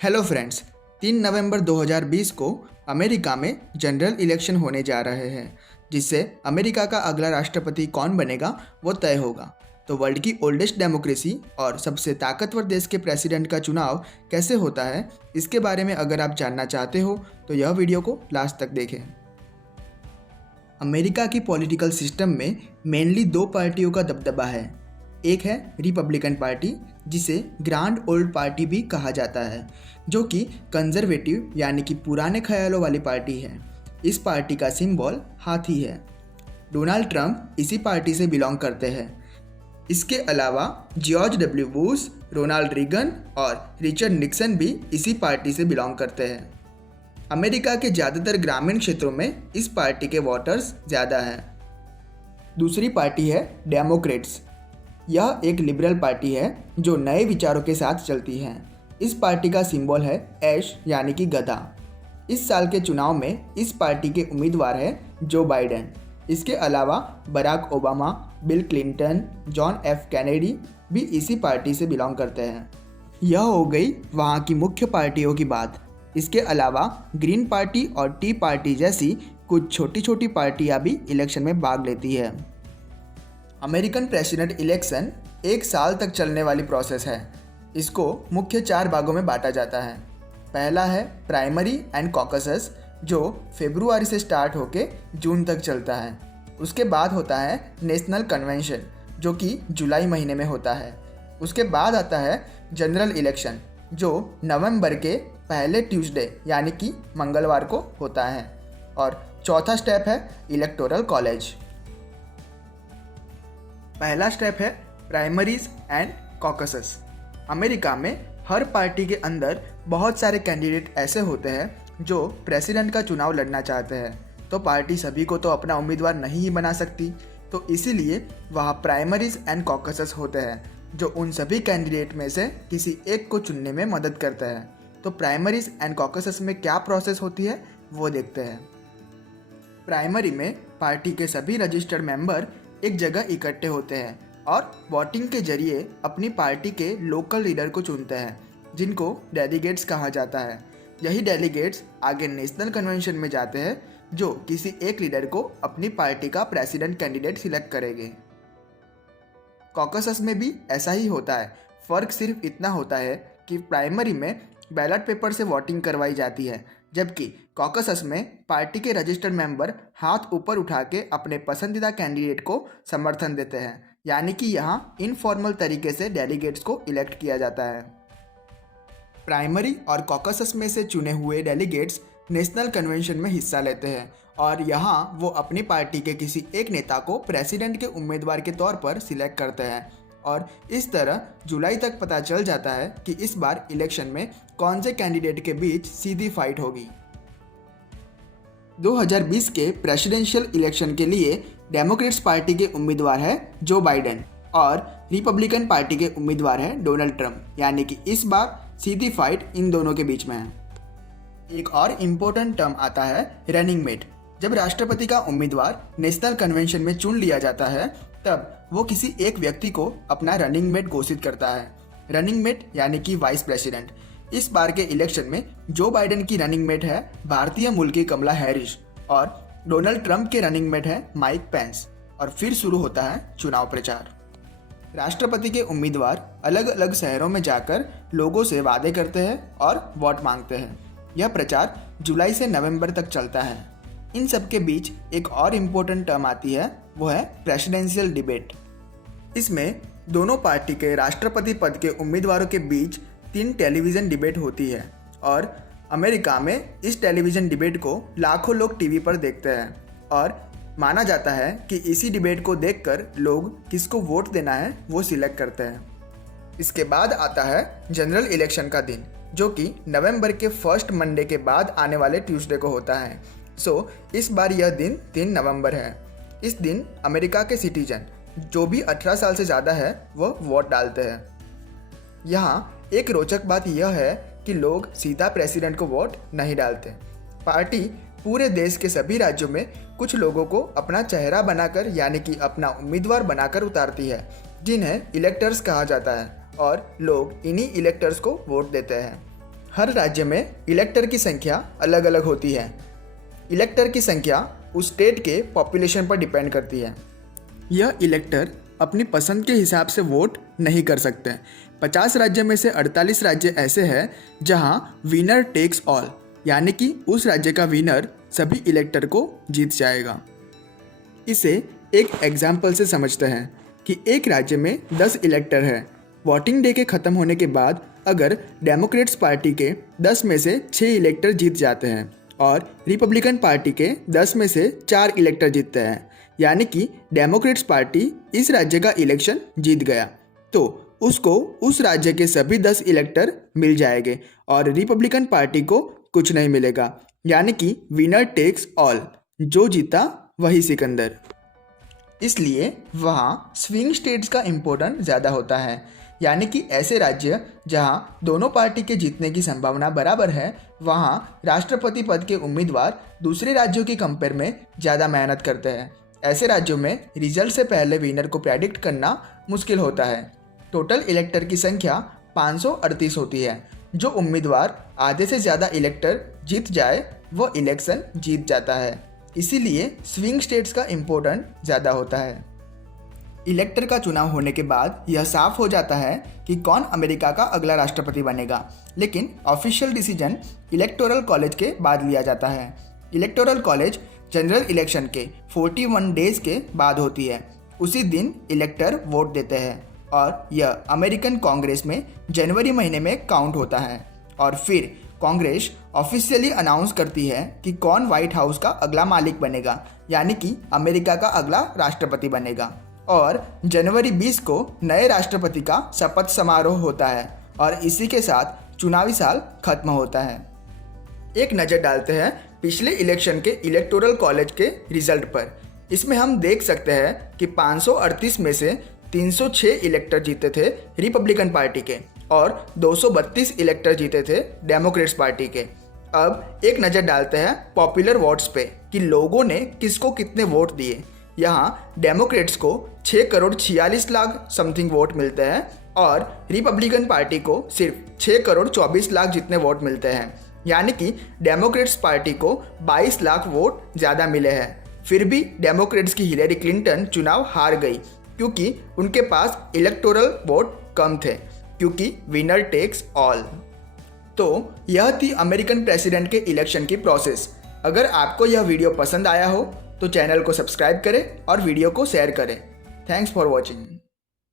Hello friends. 3 नवंबर 2020 को America में general election होने जा रहे हैं, जिससे अमेरिका का अगला राष्ट्रपति कौन बनेगा वो तय होगा। तो वर्ल्ड की ओल्डेस्ट डेमोक्रेसी और सबसे ताकतवर देश के प्रेसिडेंट का चुनाव कैसे होता है, इसके बारे में अगर आप जानना चाहते हो तो यह वीडियो को लास्ट तक देखें। अमेरिका की पॉलिटिकल सिस्टम में मेनली दो पार्टियों का दबदबा है। एक है रिपब्लिकन पार्टी, जिसे ग्रैंड ओल्ड पार्टी भी कहा जाता है, जो कि कंजर्वेटिव यानी कि पुराने ख्यालों वाली पार्टी है। इस पार्टी का सिंबल हाथी है। डोनाल्ड ट्रंप इसी पार्टी से बिलोंग करते हैं। इसके अलावा George W Bush, Ronald Reagan और रिचर्ड निक्सन भी इसी पार्टी से बिलोंग करते हैं। अमेरिका के ज़्यादातर ग्रामीण क्षेत्रों में इस पार्टी के वोटर्स ज़्यादा हैं। दूसरी पार्टी है डेमोक्रेट्स। यह एक लिबरल पार्टी है जो नए विचारों के साथ चलती है। इस पार्टी का सिंबल है ऐश यानी कि गधा। इस साल के चुनाव में इस पार्टी के उम्मीदवार हैं जो बाइडेन। इसके अलावा Barack Obama, Bill Clinton, John F Kennedy भी इसी पार्टी से बिलोंग करते हैं। यह हो गई वहाँ की मुख्य पार्टियों की बात। इसके अलावा ग्रीन पार्टी और टी पार्टी जैसी कुछ छोटी छोटी पार्टियाँ भी इलेक्शन में भाग लेती है। अमेरिकन प्रेसिडेंट इलेक्शन 1 साल तक चलने वाली प्रोसेस है। इसको मुख्य 4 भागों में बांटा जाता है। पहला है प्राइमरी एंड कॉकसस, जो फरवरी से स्टार्ट होके जून तक चलता है। उसके बाद होता है नेशनल कन्वेंशन, जो कि जुलाई महीने में होता है। उसके बाद आता है जनरल इलेक्शन, जो नवंबर के पहले ट्यूसडे यानी कि मंगलवार को होता है। और चौथा स्टेप है इलेक्टोरल कॉलेज। पहला स्टेप है प्राइमरीज एंड कॉकसस। अमेरिका में हर पार्टी के अंदर बहुत सारे कैंडिडेट ऐसे होते हैं जो प्रेसिडेंट का चुनाव लड़ना चाहते हैं, तो पार्टी सभी को तो अपना उम्मीदवार नहीं ही बना सकती, तो इसीलिए वहाँ प्राइमरीज एंड कॉकसस होते हैं जो उन सभी कैंडिडेट में से किसी एक को चुनने में मदद करते हैं। तो प्राइमरीज एंड कॉकसस में क्या प्रोसेस होती है वो देखते हैं। प्राइमरी में पार्टी के सभी रजिस्टर्ड मेंबर एक जगह इकट्ठे होते हैं और वोटिंग के जरिए अपनी पार्टी के लोकल लीडर को चुनते हैं, जिनको डेलीगेट्स कहा जाता है। यही डेलीगेट्स आगे नेशनल कन्वेंशन में जाते हैं, जो किसी एक लीडर को अपनी पार्टी का प्रेसिडेंट कैंडिडेट सिलेक्ट करेंगे। कॉकसस में भी ऐसा ही होता है। फ़र्क सिर्फ इतना होता है कि प्राइमरी में बैलेट पेपर से वोटिंग करवाई जाती है, जबकि कॉकसस में पार्टी के रजिस्टर्ड मेंबर हाथ ऊपर उठा के अपने पसंदीदा कैंडिडेट को समर्थन देते हैं, यानी कि यहाँ इनफॉर्मल तरीके से डेलीगेट्स को इलेक्ट किया जाता है। प्राइमरी और कॉकसस में से चुने हुए डेलीगेट्स नेशनल कन्वेंशन में हिस्सा लेते हैं और यहाँ वो अपनी पार्टी के किसी एक नेता को प्रेसिडेंट के उम्मीदवार के तौर पर सिलेक्ट करते हैं। और इस तरह जुलाई तक पता चल जाता है कि इस बार इलेक्शन में कौन से कैंडिडेट के बीच सीधी फाइट होगी। 2020 के प्रेसिडेंशियल इलेक्शन के लिए डेमोक्रेट्स पार्टी के उम्मीदवार है जो बाइडेन और रिपब्लिकन पार्टी के उम्मीदवार है डोनाल्ड ट्रंप, यानी कि इस बार सीधी फाइट इन दोनों के बीच में है। एक और इम्पोर्टेंट टर्म आता है रनिंग मेट। जब राष्ट्रपति का उम्मीदवार नेशनल कन्वेंशन में चुन लिया जाता है, तब वो किसी एक व्यक्ति को अपना रनिंग मेट घोषित करता है। रनिंग मेट यानी कि वाइस प्रेसिडेंट। इस बार के इलेक्शन में जो बाइडेन की रनिंग मेट है भारतीय मूल की कमला हैरिस और डोनाल्ड ट्रंप के रनिंग मेट है माइक पेंस। और फिर शुरू होता है चुनाव प्रचार। राष्ट्रपति के उम्मीदवार अलग अलग शहरों में जाकर लोगों से वादे करते हैं और वोट मांगते हैं। यह प्रचार जुलाई से नवंबर तक चलता है। इन सब के बीच एक और इम्पोर्टेंट टर्म आती है, वो है प्रेसिडेंशियल डिबेट। इसमें दोनों पार्टी के राष्ट्रपति पद के उम्मीदवारों के बीच 3 टेलीविज़न डिबेट होती है और अमेरिका में इस टेलीविज़न डिबेट को लाखों लोग टीवी पर देखते हैं और माना जाता है कि इसी डिबेट को देखकर लोग किसको वोट देना है वो सिलेक्ट करते हैं। इसके बाद आता है जनरल इलेक्शन का दिन, जो कि नवंबर के फर्स्ट मंडे के बाद आने वाले ट्यूसडे को होता है। इस बार यह दिन 3 नवंबर है। इस दिन अमेरिका के सिटीजन जो भी 18 साल से ज़्यादा है वो वोट डालते हैं। यहाँ एक रोचक बात यह है कि लोग सीधा प्रेसिडेंट को वोट नहीं डालते। पार्टी पूरे देश के सभी राज्यों में कुछ लोगों को अपना चेहरा बनाकर यानी कि अपना उम्मीदवार बनाकर उतारती है, जिन्हें इलेक्टर्स कहा जाता है, और लोग इन्हीं इलेक्टर्स को वोट देते हैं। हर राज्य में इलेक्टर की संख्या अलग अलग होती है। इलेक्टर की संख्या उस स्टेट के पॉपुलेशन पर डिपेंड करती है। यह इलेक्टर अपनी पसंद के हिसाब से वोट नहीं कर सकते। 50 राज्य में से 48 राज्य ऐसे हैं जहां विनर टेक्स ऑल, यानी कि उस राज्य का विनर सभी इलेक्टर को जीत जाएगा। इसे एक एग्जाम्पल से समझते हैं कि एक राज्य में 10 इलेक्टर हैं। वोटिंग डे के ख़त्म होने के बाद अगर डेमोक्रेट्स पार्टी के 10 में से 6 इलेक्टर जीत जाते हैं और रिपब्लिकन पार्टी के 10 में से 4 इलेक्टर जीतते हैं, यानी कि डेमोक्रेट्स पार्टी इस राज्य का इलेक्शन जीत गया, तो उसको उस राज्य के सभी 10 इलेक्टर मिल जाएंगे और रिपब्लिकन पार्टी को कुछ नहीं मिलेगा, यानी कि विनर टेक्स ऑल, जो जीता वही सिकंदर। इसलिए वहाँ स्विंग स्टेट्स का इम्पोर्टेंस ज़्यादा होता है, यानी कि ऐसे राज्य जहाँ दोनों पार्टी के जीतने की संभावना बराबर है, वहाँ राष्ट्रपति पद के उम्मीदवार दूसरे राज्यों की कंपेयर में ज़्यादा मेहनत करते हैं। ऐसे राज्यों में रिजल्ट से पहले विनर को प्रेडिक्ट करना मुश्किल होता है। टोटल इलेक्टर की संख्या 538 होती है। जो उम्मीदवार आधे से ज़्यादा इलेक्टर जीत जाए वो इलेक्शन जीत जाता है। इसीलिए स्विंग स्टेट्स का इम्पोर्टेंस ज़्यादा होता है। इलेक्टर का चुनाव होने के बाद यह साफ हो जाता है कि कौन अमेरिका का अगला राष्ट्रपति बनेगा, लेकिन ऑफिशियल डिसीजन इलेक्टोरल कॉलेज के बाद लिया जाता है। इलेक्टोरल कॉलेज जनरल इलेक्शन के 41 डेज के बाद होती है। उसी दिन इलेक्टर वोट देते हैं और यह अमेरिकन कांग्रेस में जनवरी महीने में काउंट होता है और फिर कांग्रेस ऑफिशियली अनाउंस करती है कि कौन व्हाइट हाउस का अगला मालिक बनेगा, यानी कि अमेरिका का अगला राष्ट्रपति बनेगा। और जनवरी 20 को नए राष्ट्रपति का शपथ समारोह होता है और इसी के साथ चुनावी साल खत्म होता है। एक नज़र डालते हैं पिछले इलेक्शन के इलेक्टोरल कॉलेज के रिजल्ट पर। इसमें हम देख सकते हैं कि 538 में से 306 इलेक्टर जीते थे रिपब्लिकन पार्टी के और 232 इलेक्टर जीते थे डेमोक्रेट्स पार्टी के। अब एक नज़र डालते हैं पॉपुलर वोट्स पे कि लोगों ने किसको कितने वोट दिए। यहाँ डेमोक्रेट्स को 6 करोड़ 46 लाख समथिंग वोट मिलते हैं और रिपब्लिकन पार्टी को सिर्फ 6 करोड़ 24 लाख जितने वोट मिलते हैं, यानी कि डेमोक्रेट्स पार्टी को 22 लाख वोट ज़्यादा मिले हैं। फिर भी डेमोक्रेट्स की हिलेरी क्लिंटन चुनाव हार गई क्योंकि उनके पास इलेक्टोरल वोट कम थे, क्योंकि विनर टेक्स ऑल। तो यह थी अमेरिकन प्रेसिडेंट के इलेक्शन की प्रोसेस। अगर आपको यह वीडियो पसंद आया हो तो चैनल को सब्सक्राइब करें और वीडियो को शेयर करें। Thanks for watching.